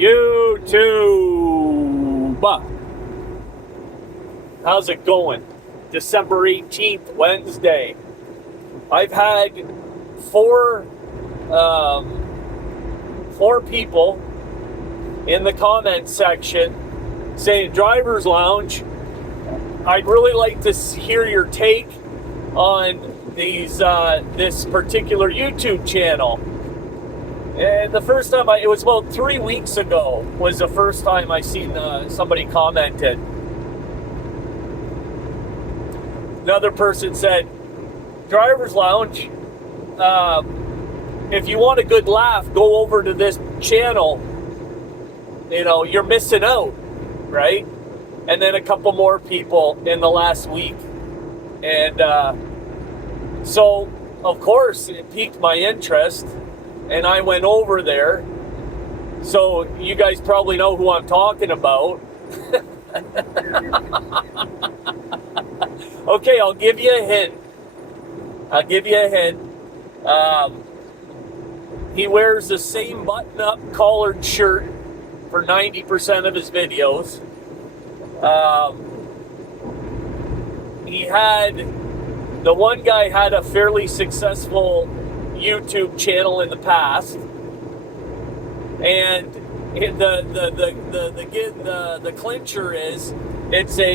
YouTube. How's it going? December 18th, Wednesday. I've had four people in the comment section saying, Driver's Lounge, I'd really like to hear your take on this particular YouTube channel. And the first time it was about 3 weeks ago, was the first time I seen somebody commented. Another person said, Driver's Lounge, if you want a good laugh, go over to this channel. You know, you're missing out, right? And then a couple more people in the last week. And so, of course, it piqued my interest. And I went over there. So you guys probably know who I'm talking about. Okay, I'll give you a hint. He wears the same button-up collared shirt for 90% of his videos. The one guy had a fairly successful YouTube channel in the past, and the clincher is it's a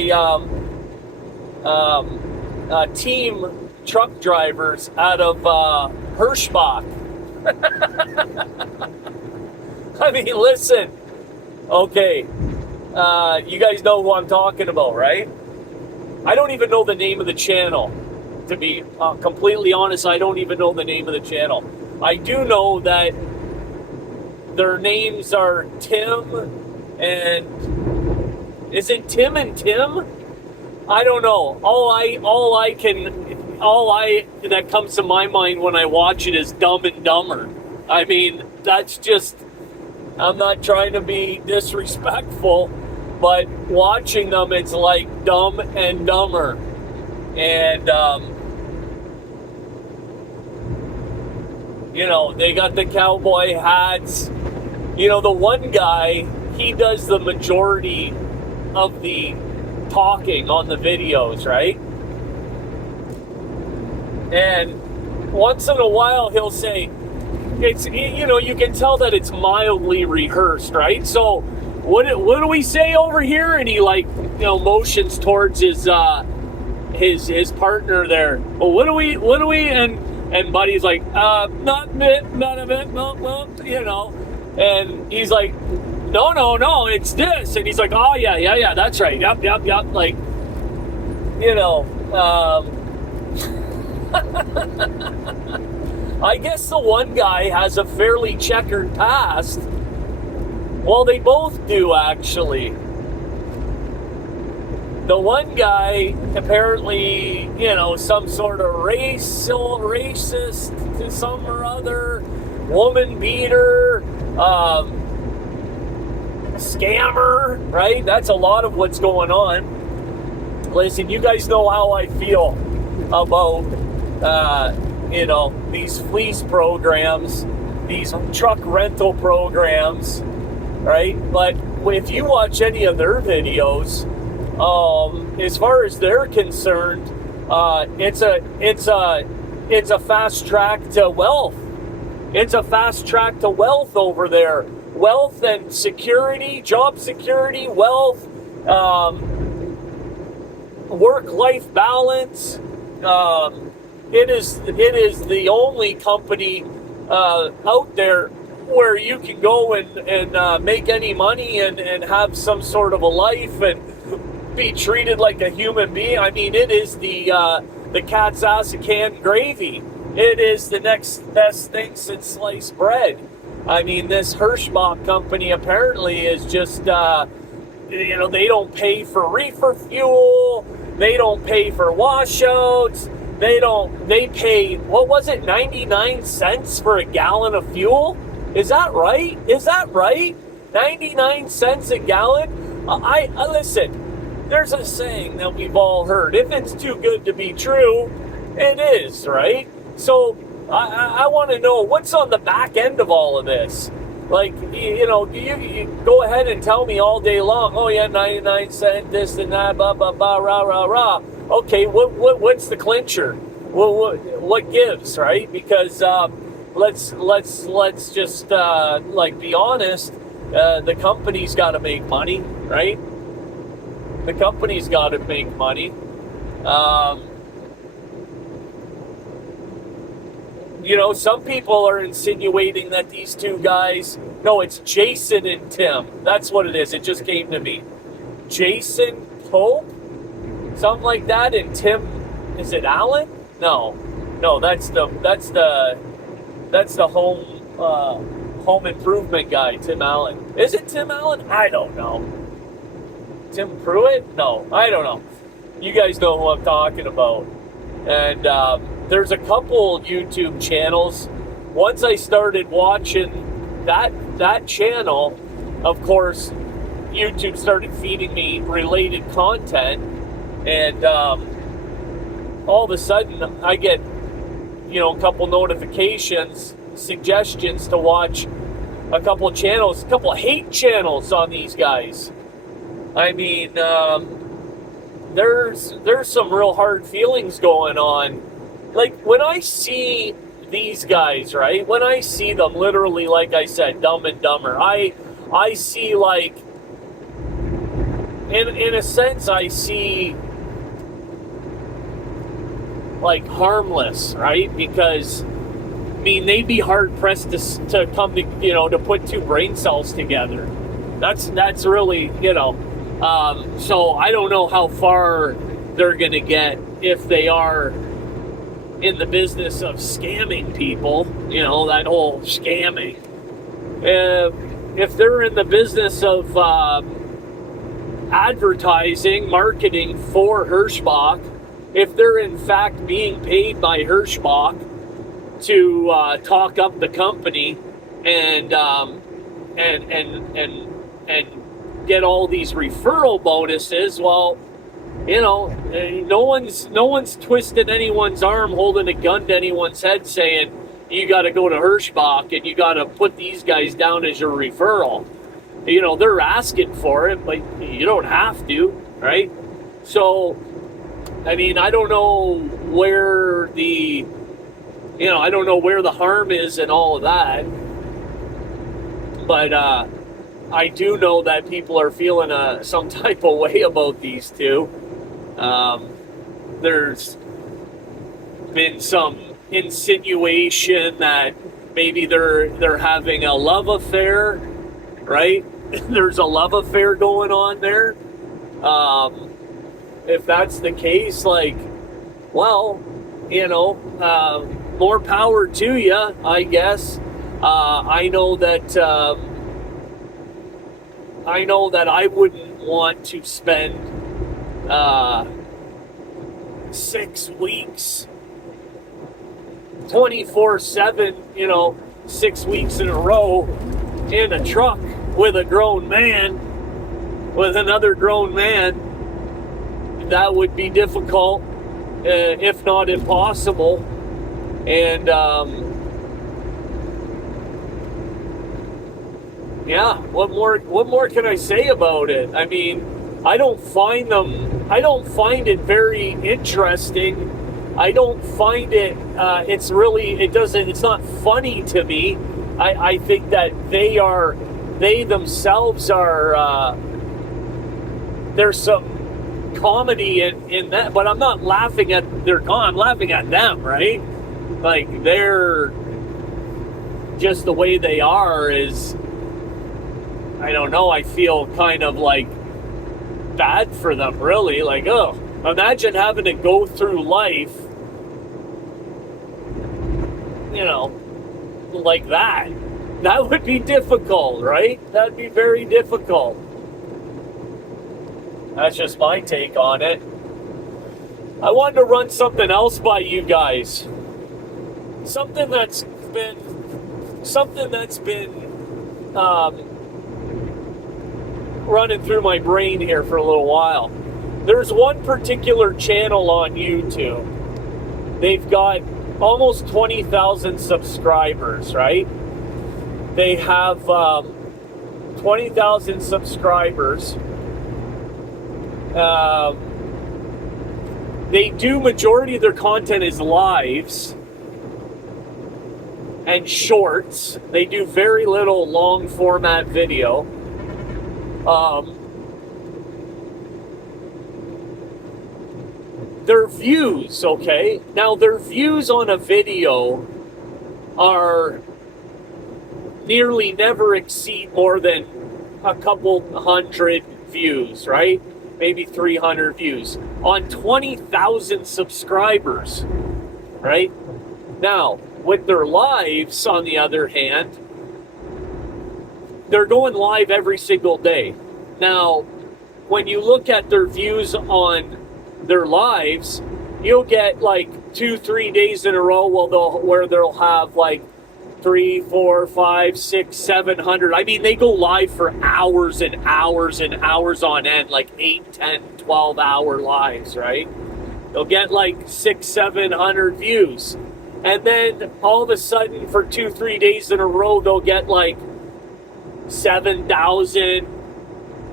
team truck drivers out of hiRScHbAcH. I mean, listen, okay, you guys know who I'm talking about, right? I don't even know the name of the channel. To be completely honest, I don't even know the name of the channel. I do know that their names are Tim and... Is it Tim and Tim? I don't know. All that comes to my mind when I watch it is Dumb and Dumber. I mean, that's just... I'm not trying to be disrespectful, but watching them, it's like Dumb and Dumber. And, you know, they got the cowboy hats. You know, the one guy, he does the majority of the talking on the videos, right? And once in a while, he'll say, it's, you know, you can tell that it's mildly rehearsed, right? So, what do we say over here? And he, like, you know, motions towards his partner there. Well, what do we, and Buddy's like, none of it, no, you know. And he's like, no, it's this. And he's like, oh, yeah, that's right. Yep. Like, you know, I guess the one guy has a fairly checkered past. Well, they both do, actually. The one guy, apparently, you know, some sort of racist to some or other, woman beater, scammer, right? That's a lot of what's going on. Listen, you guys know how I feel about, you know, these fleece programs, these truck rental programs, right? But if you watch any of their videos, as far as they're concerned, it's a fast track to wealth. It's a fast track to wealth over there. Wealth and security, job security, wealth, work-life balance. It is the only company out there where you can go and make any money and have some sort of a life and be treated like a human being. I mean, it is the cat's ass of canned gravy. It is the next best thing since sliced bread. I mean, this hiRScHbAcH company apparently is just, you know, they don't pay for reefer fuel. They don't pay for washouts. They pay, what was it, 99 cents for a gallon of fuel? Is that right? 99 cents a gallon? I listen. There's a saying that we've all heard. If it's too good to be true, it is, right? So I want to know what's on the back end of all of this. Like, you go ahead and tell me all day long, oh yeah, 99 cent, this and that, blah, blah, blah, rah, rah, rah. Okay, what's the clincher? What gives, right? Because let's just be honest. The company's got to make money, right? The company's got to make money. Some people are insinuating that these two guys, no, it's Jason and Tim. That's what it is. It just came to me. Jason Pope? Something like that. And Tim, is it Allen? No, that's the home improvement guy, Tim Allen. Is it Tim Allen? I don't know. Tim Pruitt? No, I don't know. You guys know who I'm talking about. And there's a couple YouTube channels. Once I started watching that channel, of course, YouTube started feeding me related content, and all of a sudden I get, a couple notifications, suggestions to watch a couple channels, a couple hate channels on these guys. I mean, there's some real hard feelings going on. Like, when I see these guys, right? When I see them, literally, like I said, Dumb and Dumber, I see, like, in a sense, I see, like, harmless, right? Because, I mean, they'd be hard pressed to come to, to put two brain cells together. That's really, so I don't know how far they're going to get if they are in the business of scamming people, that whole scamming. If they're in the business of advertising, marketing for hiRScHbAcH, if they're in fact being paid by hiRScHbAcH to talk up the company and get all these referral bonuses, well, no one's twisted anyone's arm, holding a gun to anyone's head, saying you got to go to hiRScHbAcH and you got to put these guys down as your referral. They're asking for it, but you don't have to, right? So, I mean, I don't know where the harm is in all of that, but I do know that people are feeling some type of way about these two. There's been some insinuation that maybe they're having a love affair, right? There's a love affair going on there. If that's the case, like, well, more power to you, I guess. I know that I wouldn't want to spend 6 weeks 24/7, 6 weeks in a row in a truck with another grown man. That would be difficult, if not impossible. And yeah, what more can I say about it? I mean, I don't find it very interesting. I don't find it, it's not funny to me. I think that they themselves are, there's some comedy in that, but I'm not laughing at I'm laughing at them, right? Like, they're just the way they are is, I don't know, I feel kind of like bad for them, really. Like, oh, imagine having to go through life, like that. That would be difficult, right? That'd be very difficult. That's just my take on it. I wanted to run something else by you guys. Something that's been running through my brain here for a little while. There's one particular channel on YouTube. They've got almost 20,000 subscribers, right? They have 20,000 subscribers. They do, majority of their content is lives and shorts. They do very little long format video. Their views, okay? Now, their views on a video are nearly never exceed more than a couple hundred views, right? Maybe 300 views on 20,000 subscribers, right? Now, with their lives, on the other hand, they're going live every single day. Now, when you look at their views on their lives, you'll get like 2-3 days in a row where they'll have like 3, 4, 5, 6, 700. I mean, they go live for hours and hours and hours on end, like 8, 10, 12 hour lives, right? They'll get like 600, 700 views. And then all of a sudden for 2-3 days in a row, they'll get like 7,000,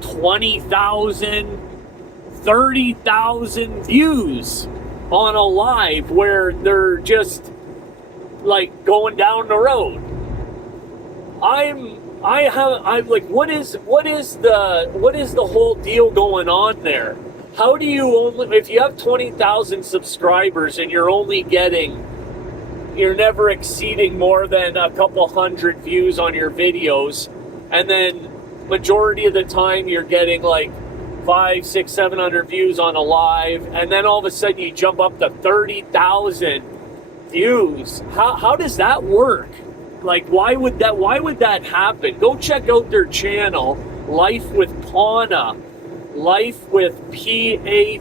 20,000, 30,000 views on a live where they're just like going down the road. I'm like, what is the whole deal going on there? How do you only, if you have 20,000 subscribers and you're never exceeding more than a couple hundred views on your videos, and then majority of the time you're getting like 500, 600, 700 views on a live, and then all of a sudden you jump up to 30,000 views. How does that work? Like, why would that happen? Go check out their channel, Life with Pauna, Life with PAWNA.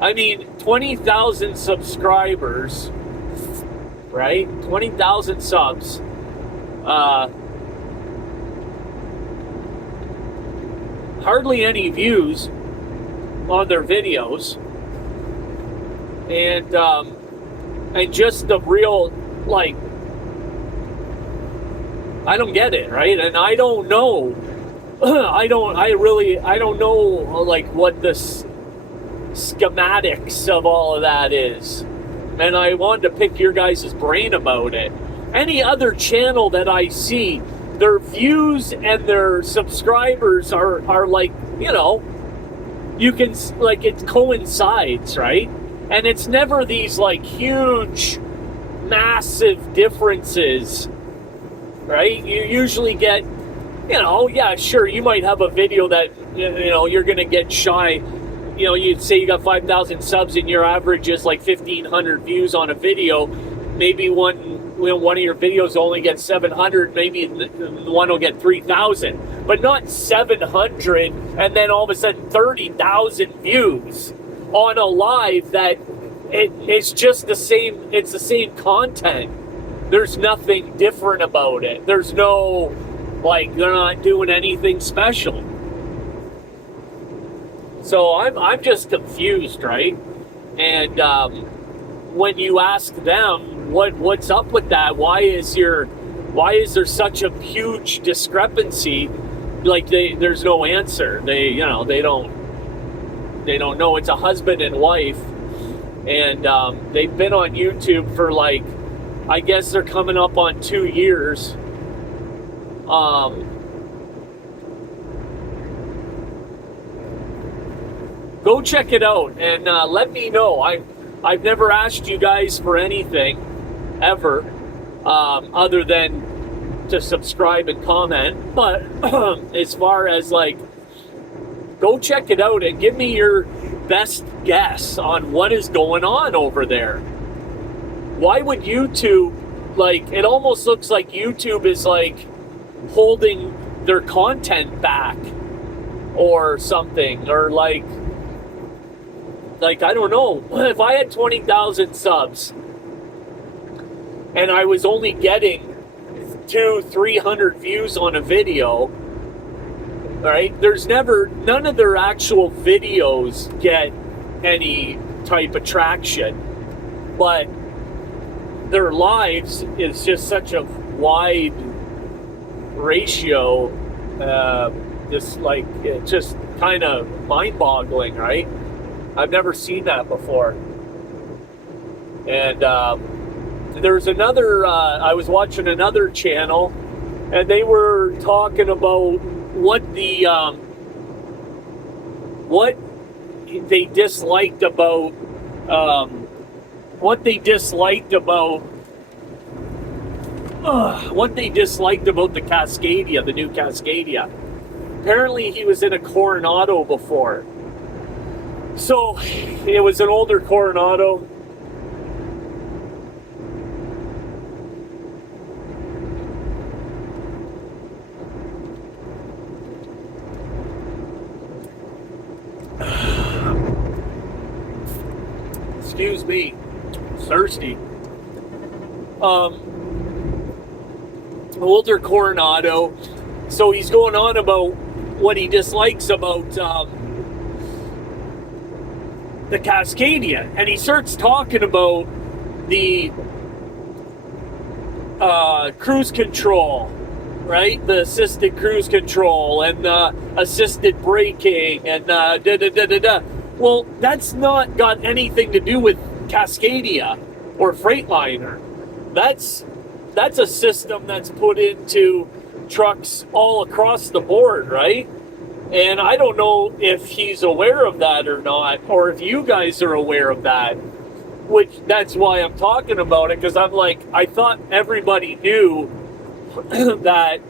I mean, 20,000 subscribers, right? 20,000 subs. Hardly any views on their videos, and just the real, like, I don't get it, right? And I don't know. I don't know, like, what the schematics of all of that is. And I wanted to pick your guys' brain about it. Any other channel that I see, their views and their subscribers are like, you know, you can, like, it coincides, right? And it's never these, like, huge, massive differences, right? You usually get, you know, yeah, sure, you might have a video that, you know, you're going to get shy. You know, you'd say you got 5,000 subs and your average is like 1,500 views on a video. Maybe one of your videos only gets 700, maybe the one will get 3,000, but not 700 and then all of a sudden 30,000 views on a live that it's just the same, it's the same content. There's nothing different about it. There's no, like, they're not doing anything special. So I'm just confused, right? And when you ask them what's up with that, why is there such a huge discrepancy? Like, there's no answer. They don't know. It's a husband and wife, and they've been on YouTube for, like, I guess they're coming up on 2 years. Go check it out and let me know. I've never asked you guys for anything ever, other than to subscribe and comment. But as far as, like, go check it out and give me your best guess on what is going on over there. Why would YouTube, like, it almost looks like YouTube is, like, holding their content back or something, or like, I don't know. If I had 20,000 subs and I was only getting 200-300 views on a video, right? None of their actual videos get any type of traction, but their lives is just such a wide ratio. Just like, it's just kind of mind-boggling, right? I've never seen that before. And there's another, I was watching another channel, and they were talking about what they disliked about the Cascadia, the new Cascadia. Apparently he was in a Coronado before. So it was an older Coronado. Excuse me, thirsty. Older Coronado. So he's going on about what he dislikes about the Cascadia, and he starts talking about the cruise control, right? The assisted cruise control and assisted braking and da-da-da-da-da. Well, that's not got anything to do with Cascadia or Freightliner. That's a system that's put into trucks all across the board, right? And I don't know if he's aware of that or not, or if you guys are aware of that, which that's why I'm talking about it, because I'm like, I thought everybody knew that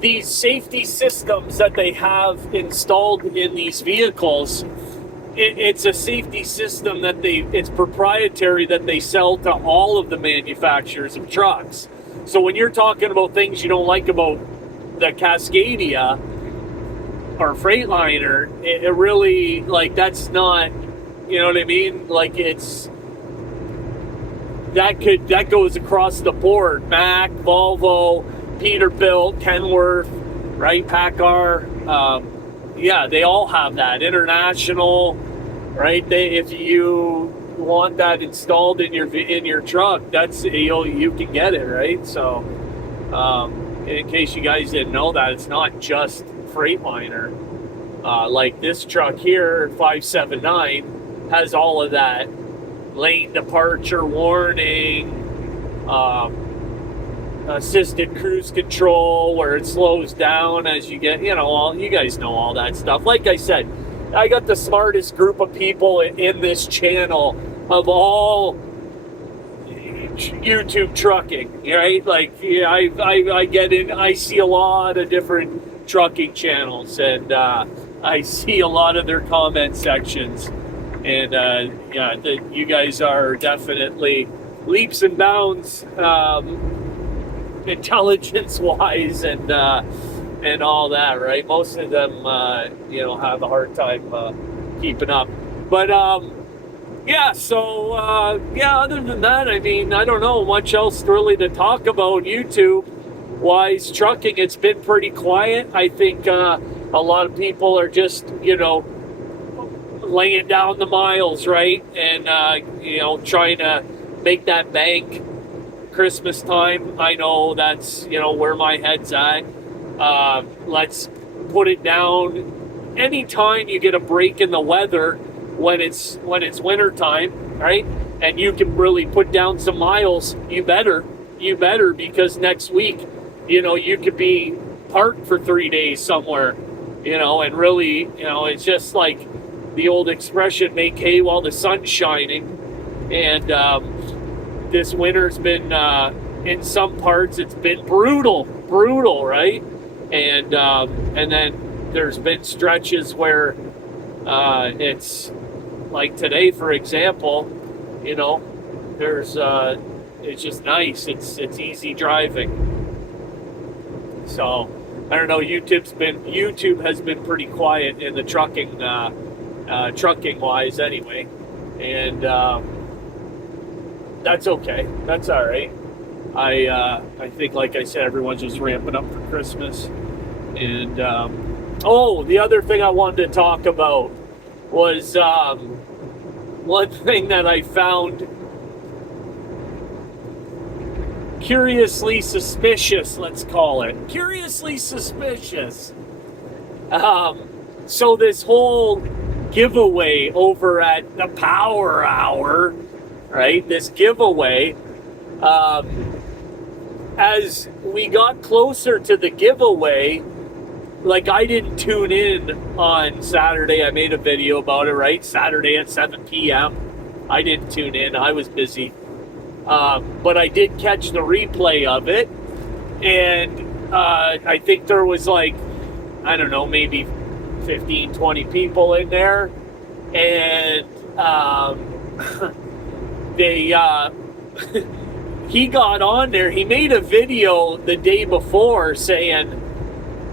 these safety systems that they have installed in these vehicles, it's a safety system that it's proprietary, that they sell to all of the manufacturers of trucks. So when you're talking about things you don't like about the Cascadia or Freightliner, it really, like, that's not, you know what I mean? Like, it's, that goes across the board. Mack, Volvo, Peterbilt, Kenworth, right? PACCAR, yeah, they all have that. International, right? If you want that installed in your truck, that's, you can get it, right? So, in case you guys didn't know that, it's not just Freightliner. Like this truck here, 579, has all of that. Lane departure warning, assisted cruise control, where it slows down as you get, you guys know all that stuff. Like I said, I got the smartest group of people in this channel of all YouTube trucking, right? Like, yeah, I get in, I see a lot of different trucking channels, and I see a lot of their comment sections, and yeah, you guys are definitely leaps and bounds intelligence-wise and all that, right? Most of them, have a hard time keeping up. But yeah, so other than that, I mean, I don't know much else really to talk about YouTube-wise. Trucking, it's been pretty quiet. I think a lot of people are just, laying down the miles, right? And, trying to make that bank Christmas time. I know that's, where my head's at. Let's put it down. Anytime you get a break in the weather, when it's winter time, right? And you can really put down some miles, you better, because next week, you could be parked for 3 days somewhere, and really, it's just like the old expression, make hay while the sun's shining. And this winter's been, in some parts, it's been brutal, right? And then there's been stretches where it's like today, for example, there's it's just nice. It's easy driving. So I don't know. YouTube has been pretty quiet in the trucking wise anyway, and that's okay. That's all right. I think, like I said, everyone's just ramping up for Christmas. And the other thing I wanted to talk about was one thing that I found curiously suspicious, let's call it. Curiously suspicious. So this whole giveaway over at the Power Hour, right? This giveaway, as we got closer to the giveaway, like I didn't tune in on Saturday. I made a video about it, right? Saturday at 7 p.m. I didn't tune in. I was busy. But I did catch the replay of it. And I think there was like, I don't know, maybe 15, 20 people in there. And he got on there. He made a video the day before saying,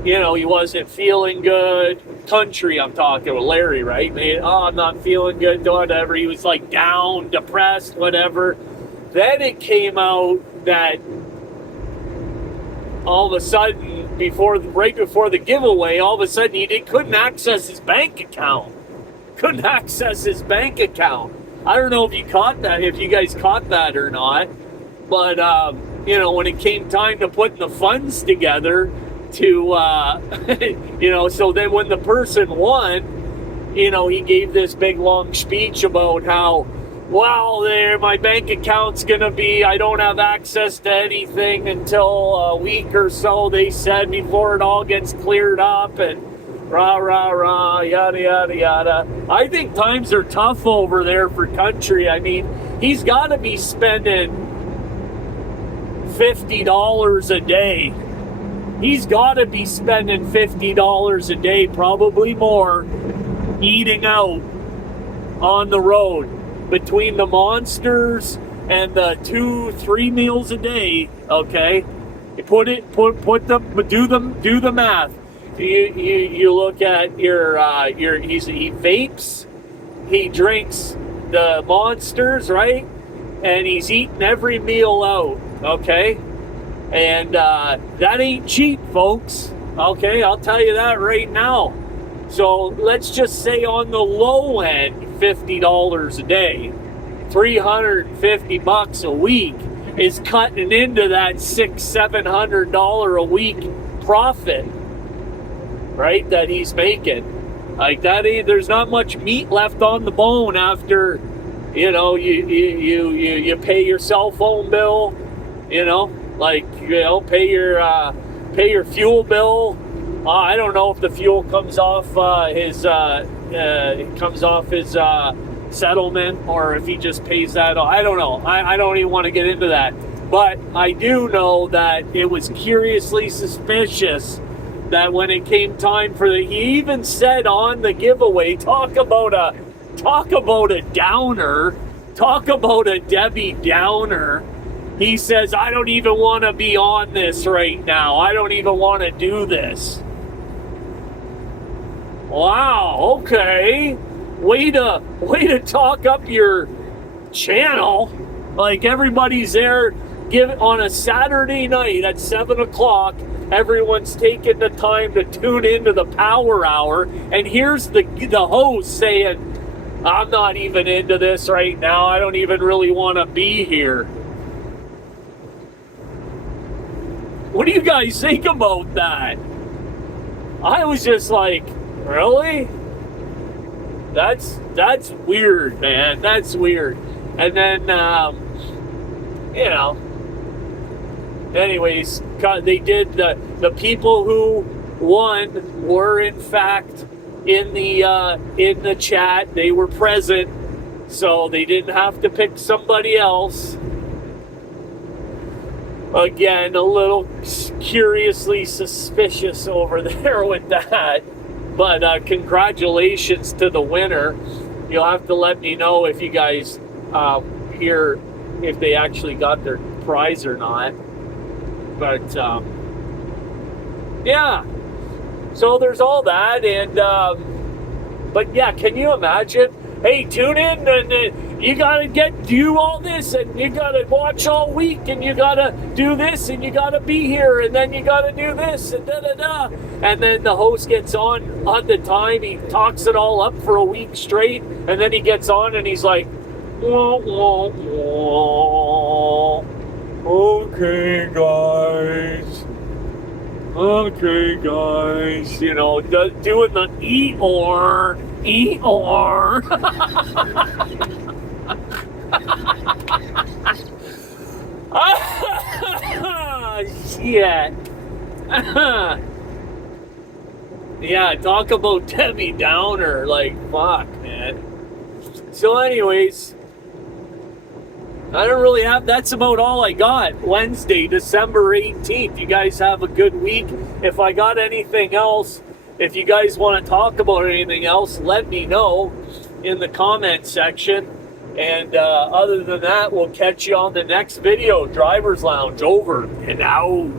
you know, he wasn't feeling good. Country, I'm talking with Larry, right? I'm not feeling good, whatever. He was like down, depressed, whatever. Then it came out that all of a sudden, right before the giveaway, all of a sudden he couldn't access his bank account. Couldn't access his bank account. I don't know if you guys caught that or not. But, you know, when it came time to putting the funds together to, you know, so then when the person won, you know, he gave this big long speech about how, well, my bank account's going to be, I don't have access to anything until a week or so, they said, before it all gets cleared up, and rah, rah, rah, yada, yada, yada. I think times are tough over there for Country. I mean, he's got to be spending $50 a day. He's got to be spending $50 a day, probably more, eating out on the road. Between the monsters and the 2-3 meals a day, okay? You do the math. You look at he vapes, he drinks the monsters, right? And he's eating every meal out, okay? And that ain't cheap, folks. Okay, I'll tell you that right now. So let's just say on the low end, $50 a day, $350 a week is cutting into that $600-700 a week profit, right? That he's making. Like that, there's not much meat left on the bone after, you know, you pay your cell phone bill, you know, like, you know, pay your fuel bill. I don't know if the fuel comes off his settlement, or if he just pays that. I don't know. I don't even want to get into that. But I do know that it was curiously suspicious that when it came time for he even said on the giveaway, talk about a downer, talk about a dEBbiE downer. He says, I don't even want to be on this right now. I don't even want to do this. Wow, okay. Way to talk up your channel. Like everybody's there on a Saturday night at 7 o'clock. Everyone's taking the time to tune into the Power Hour. And here's the host saying, I'm not even into this right now. I don't even really want to be here. What do you guys think about that? I was just like, really? That's weird, man. That's weird. And then, you know, anyways, they did the people who won were in fact in the chat. They were present, so they didn't have to pick somebody else. Again, a little curiously suspicious over there with that. But congratulations to the winner. You'll have to let me know if you guys hear if they actually got their prize or not. But yeah, so there's all that. And but yeah, can you imagine? Hey, tune in, and you gotta do all this, and you gotta watch all week, and you gotta do this, and you gotta be here, and then you gotta do this, and da-da-da. And then the host gets on the time, he talks it all up for a week straight, and then he gets on and he's like, wah, wah, wah. Okay, guys. Okay, guys. You know, doing the Eeyore. Eeyore. Shit. Yeah, talk about Debbie Downer. Like, fuck, man. So anyways, I don't really have, that's about all I got. Wednesday, December 18th. You guys have a good week. If I got anything else, if you guys want to talk about anything else, let me know in the comment section. And other than that, we'll catch you on the next video. Driver's Lounge over and out.